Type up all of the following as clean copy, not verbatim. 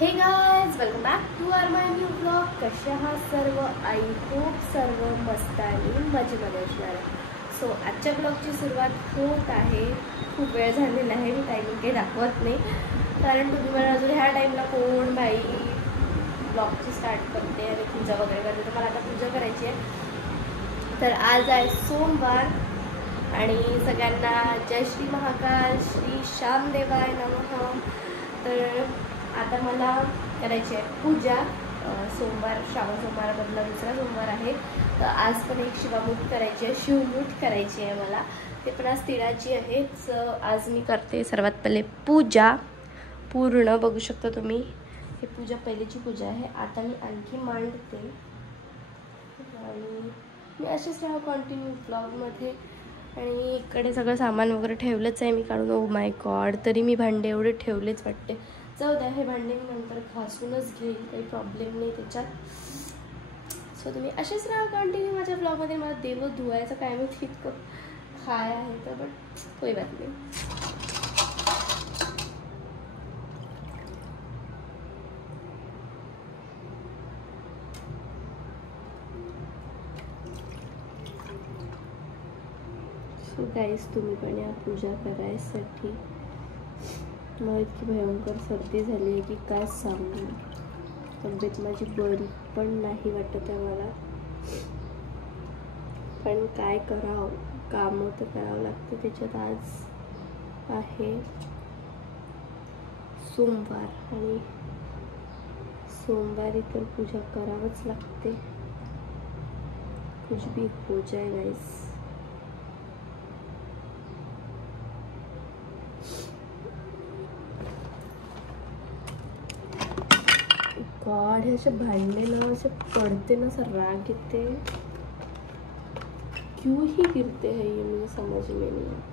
हे guys, welcome back to our my new blog. कसे आहात सर्व? आय होप सर्व मस्त आणि मजेमध्ये असणार आहे. सो आजच्या ब्लॉगची सुरुवात होत आहे. खूप वेळ झालेला आहे, मी टायमिंग काही दाखवत नाही कारण तुम्ही मला अजून ह्या टाईमला कोण बाई ब्लॉगची स्टार्ट करते आणि पूजा वगैरे करते. तर मला आता पूजा करायची आहे. तर आज आहे सोमवार आणि सगळ्यांना जय श्री महाकाल, श्री श्यामदेवाय नमः. तर आता मला करायची आहे पूजा. सोमवार, श्रावण सोमवारामधला दुसरा सोमवार आहे. तर आज पण एक शिवामूठ करायची आहे, शिवमूठ करायची आहे मला. ते पण आज तिळाची आहे. आज मी करते सर्वात पहिले पूजा पूर्ण. बघू शकता तुम्ही, हे पूजा पहिलीची पूजा आहे. आता मी आणखी मांडते आणि मी असेच राहा कंटिन्यू ब्लॉगमध्ये. आणि इकडे सगळं सामान वगैरे ठेवलंच आहे मी काढून. ओ माय गॉड, तरी मी भांडे एवढे ठेवलेच वाटते. जाऊ द्या, हे भांडे मी नंतर घासूनच घेईल, काही प्रॉब्लेम नाही त्याच्यात. सो तुम्ही असेच राहा कंटिन्यू माझ्या ब्लॉगमध्ये. मला देव धुवायचं काय माहिती इतकं काय आहे तर, बट कोई बात नाही. सो गाईस, तुम्ही पण या पूजा करायसाठी. मला इतकी भयंकर सर्दी झाली आहे की काय सांगू. तब्येत माझी बरी पण नाही वाटत आहे मला, पण काय करावं, कामं तर करावं लागतं. त्याच्यात आज आहे सोमवार आणि सोमवारी तर पूजा करावंच लागते. कुछ भी हो जाए गाइस. गॉड, हे असे भांडे ना असे पड़ते ना, सर राग येते. क्यों ही गिरते हैं ये मुझे समझ में नहीं आता.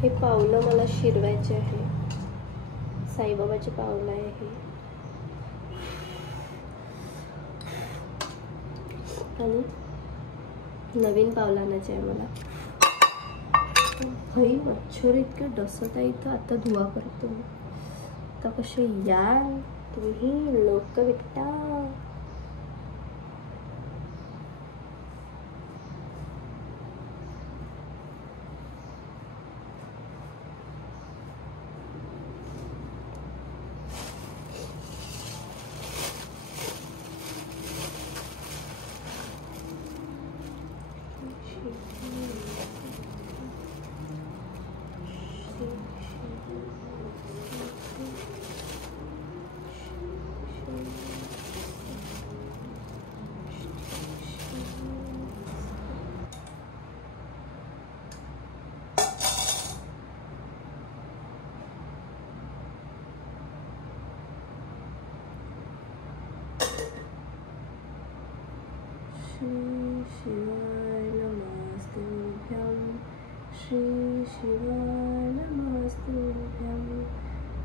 हे पावलं मला शिरवायचे आहे. साईबाबाचे पावलं आहे हे. आणि नवीन पावलं आणायचे आहे मला. भाई मच्छर इतके डसत आहे इथं. आता धुवा करतो मी. आता कसे याल तुम्ही लोक बेटा. श्री शिवाय नमस्तुभ्यं. श्री शिवाय नमस्तुभ्यं.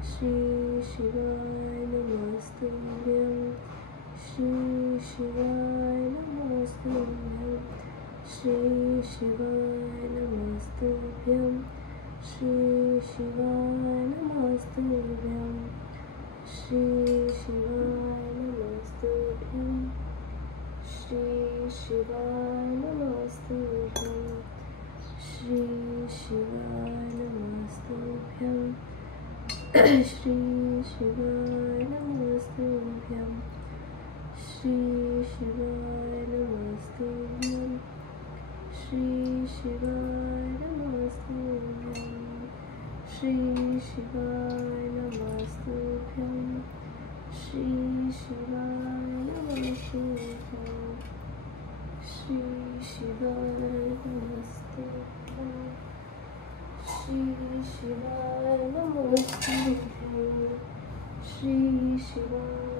श्री शिवाय नमस्तुभ्यं. श्री शिवाय नमस्तुभ्यं. श्री शिवाय नमस्तुभ्यं. श्री शिवाय नमस्तुभ्यं. श्री शिवाय नमस्तुभ्यं. श्री शिवाय नमस्तुभ्यं. श्री शिवाय नमस्तुभ्यं. श्री शिवाय नमस्तुभ्यं. श्री शिवाय नमस्तुभ्यं. श्री शिवाय नमस्तुभ्यं. श्री शिवाय नमस्तुभ्यं. श्री शिवाय नमस्तुभ्यं श्री शिवाय नमस्तुभ्यं श्री शिवाय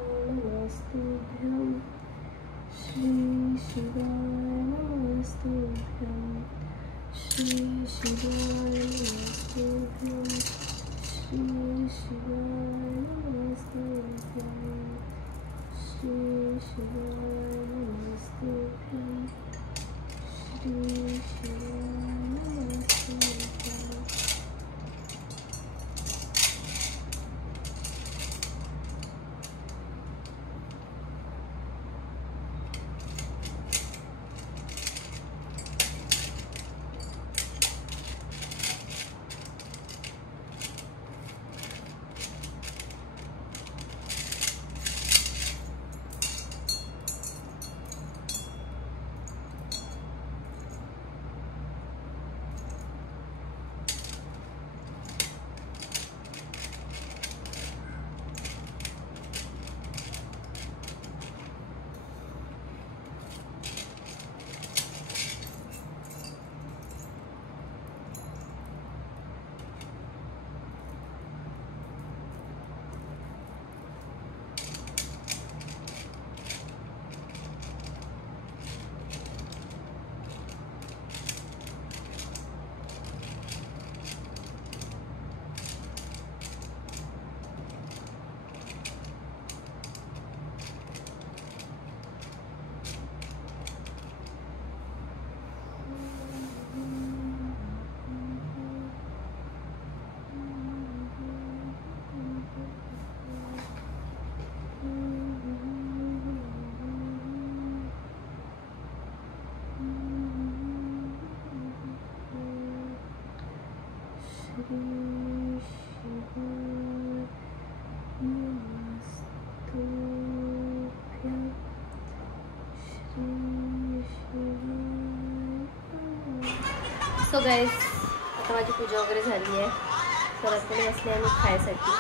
नमस्तुभ्यं श्री शिवाय नमस्तुभ्यं श्री शिवाय नमस्तुभ्यं श्री शिवाय नमस्तुभ्यं श्री शिवाय नमस्तुभ्यं श्री शिवाय नमस्तुभ्यं। सो गाइस, आता माझी पूजा वगैरे झाली आहे. तर आता मी बसले आणि खायसाठी.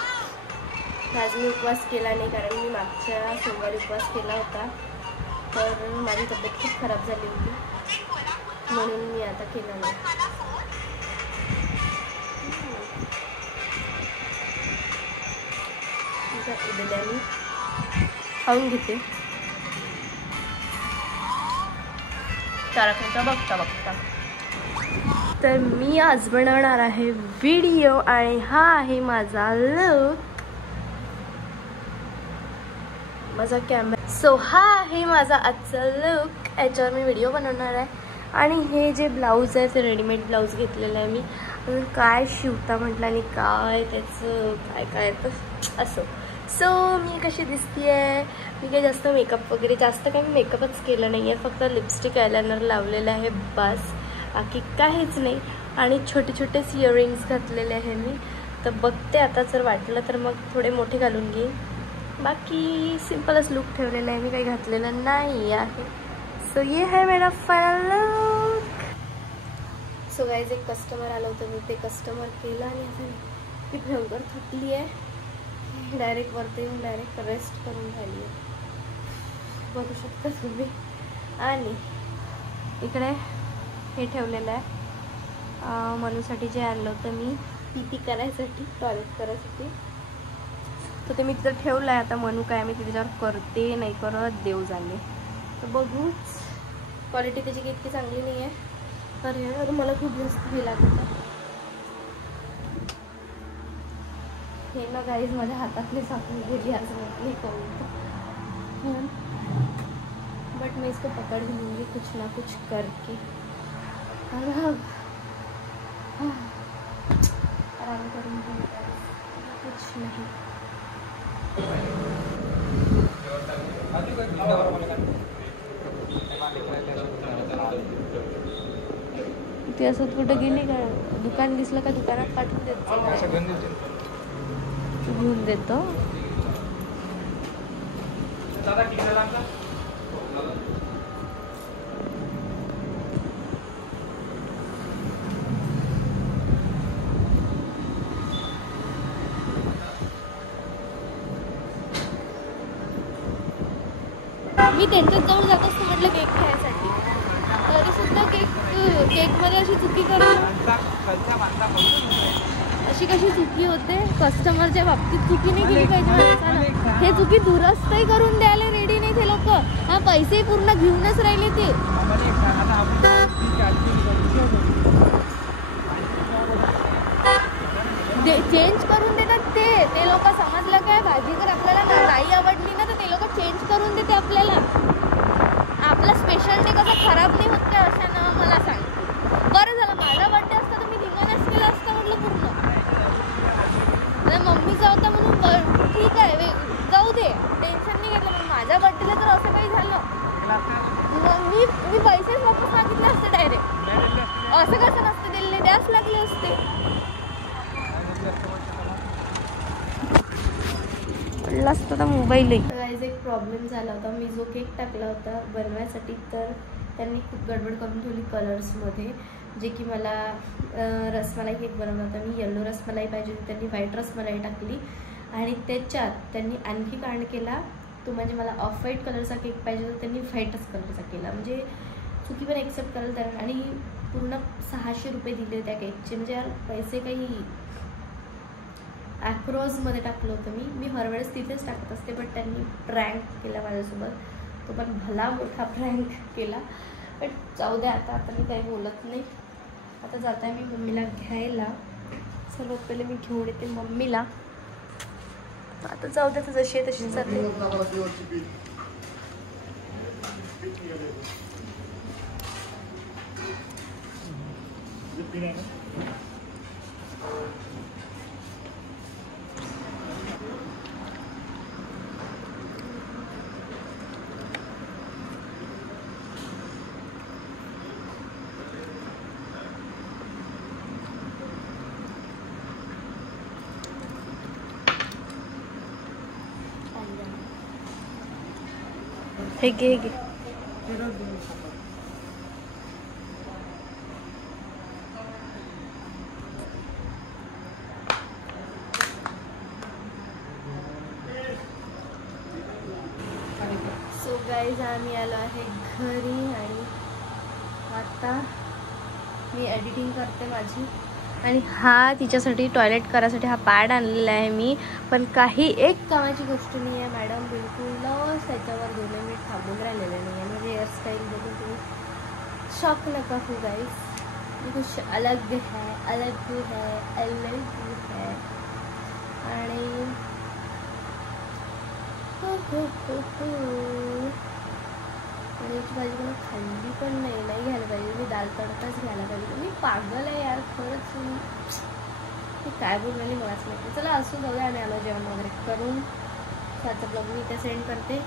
आज मी उपवास केला नाही कारण मी मागच्या सोमवारी उपवास केला होता. तर माझी तब्येत खूप खराब झाली होती म्हणून मी आता केला नाही. उद्या मी खाऊन घेते. तारखांचा बघता बघता तर मी आज बनवणार आहे व्हिडिओ आणि हा आहे माझा लुक, माझा कॅमेरा. सो हा आहे माझा आजचा लुक. याच्यावर मी व्हिडिओ बनवणार आहे. आणि हे जे ब्लाऊज आहे ते रेडीमेड ब्लाऊज घेतलेलं आहे मी. अजून काय शिवता म्हटलं आणि काय त्याचं काय काय तर असं. सो मी कशी दिसते आहे, मी काही जास्त मेकअप वगैरे जास्त काही मेकअपच केलं नाही आहे. फक्त लिपस्टिक आयलायनर लावलेलं आहे बस, बाकी काहीच नाही. आणि छोटे छोटेच इयरिंग्स घातलेले आहे मी. तर बघते आता जर वाटलं तर मग थोडे मोठे घालून घेईन. बाकी सिंपलच लुक ठेवलेला आहे, मी काही घातलेलं नाही आहे. सो ये है मेरा फाइनल लुक. सो गाइस, एक कस्टमर आलं होतं, मी ते कस्टमर केलं आणि आता मी भयंकर थकली आहे. डायरेक्ट वरती येऊन डायरेक्ट रेस्ट करून राहिली आहे, बघू शकता तुम्ही. आणि इकडे हे ठेवलेलं आहे मनूसाठी जे आणलं होतं मी पी करायसाठी, टॉयलेट करायसाठी. तर ते मी तिथं ठेवलं आहे. आता मनू काय मी त्याच्यावर करते नाही करत देव जाणे. तर बघूच, क्वालिटी त्याची काही इतकी चांगली नाही आहे. तर मला खूप जास्त हे लागतं. हे ना गाईज माझ्या हातातले सापडून गेली आज नहीं कहूँ, बट मैं इसको पकड़ ही लूँगी कुछ ना कुछ करके. आराम करूँगी, कुछ नहीं. ते असं कुठं गेली का, दुकान दिसलं का दुकानात पाठवून देत, घेऊन देतो. मी त्यांच्याच जवळ जात असतो म्हटलं केक खायसाठी, तरी सुद्धा केकमध्ये अशी चुकी करून अशी कशी चुकी होते. कस्टमरच्या बाबतीत चुकी नाही केली पाहिजे माणसानं. हे चुकी दुरुस्तही करून द्यायला रेडी नाही ते लोक. हा पैसे पूर्ण घेऊनच राहिले ते. चेंज करून देतात ते लोक. समजलं काय, भाजी जर आपल्याला नाही आवडली ना तर ते लोक चेंज करून देते आपल्याला. आपला स्पेशल डे कसा खराब नाही होत का अशानं, मला सांग. बरं झालं माझा बर्थडे असता तर मी धिंगाणाच केला असता म्हटलं पूर्ण. मम्मीचा होता म्हणून ठीक आहे जाऊ दे, टेन्शन नाही घेतलं. पण माझ्या बर्थडेला तर असं काही झालं मी पैसेच वापस मागितले असते डायरेक्ट. असं कसं नसतं दिले, द्याच लागले असते. पडला असता तर मोबाईलही. एक प्रॉब्लेम झाला होता. मी जो केक टाकला होता बनवायसाठी तर त्यांनी खूप गडबड करून ठेवली कलर्समध्ये. जे की मला रसमलाई केक बनवला होता मी, येलो रसमलाई पाहिजे होती, त्यांनी व्हाईट रसमलाई टाकली. आणि त्याच्यात त्यांनी आणखी कांड केला तो म्हणजे मला ऑफ व्हाईट कलरचा केक पाहिजे होता, त्यांनी व्हाईटच कलरचा केला. म्हणजे चुकी पण एक्सेप्ट करायला तयार. आणि पूर्ण 600 रुपये दिले त्या केकचे. म्हणजे यार पैसे काही ॲक्रोजमध्ये टाकलं होतं मी हर वेळेस तिथेच टाकत असते. बट त्यांनी प्रँक केला माझ्यासोबत, तो पण भला मोठा प्रँक केला. बट जाऊ द्या, आता मी काही बोलत नाही. आता जात आहे मी मम्मीला घ्यायला. सर्वात पहिले मी घेऊन येते मम्मीला. आता जाऊ द्या, तर जशी आहे तशी जाते. हे घे सो गाईज आम्ही आलो आहे घरी. आणि आता मी एडिटिंग करते माझी. आणि हा तिच्यासाठी टॉयलेट करायसाठी हा पॅड आणलेला आहे मी. पण काही एक कामाची गोष्ट नाही आहे. मॅडम बिलकुल त्याच्यावर 2 मिनिट थांबून राहिलेले नाही आहे. म्हणजे हेअरस्टाईल बघून तुम्ही शॉक नका हो गाईज. कुछ अलग है, अलग है. आणि पनीरची भाजी मला खाल्ली पण नाही घ्यायला पाहिजे. मी दाल तडकाच घ्यायला पाहिजे. मी पागल आहे यार खरंच. मी काय बोललेली मलाच माहिती. चला असू जाऊ द्या. आणि आलो जेवण वगैरे करून. आजचा ब्लॉग मी इथे सेंड करते.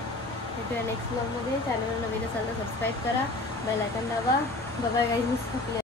भेटूया नेक्स्ट ब्लॉगमध्ये. चॅनलला नवीन असाल तर सबस्क्राईब करा, बेल आयकॉन दाबा. Bye bye guys.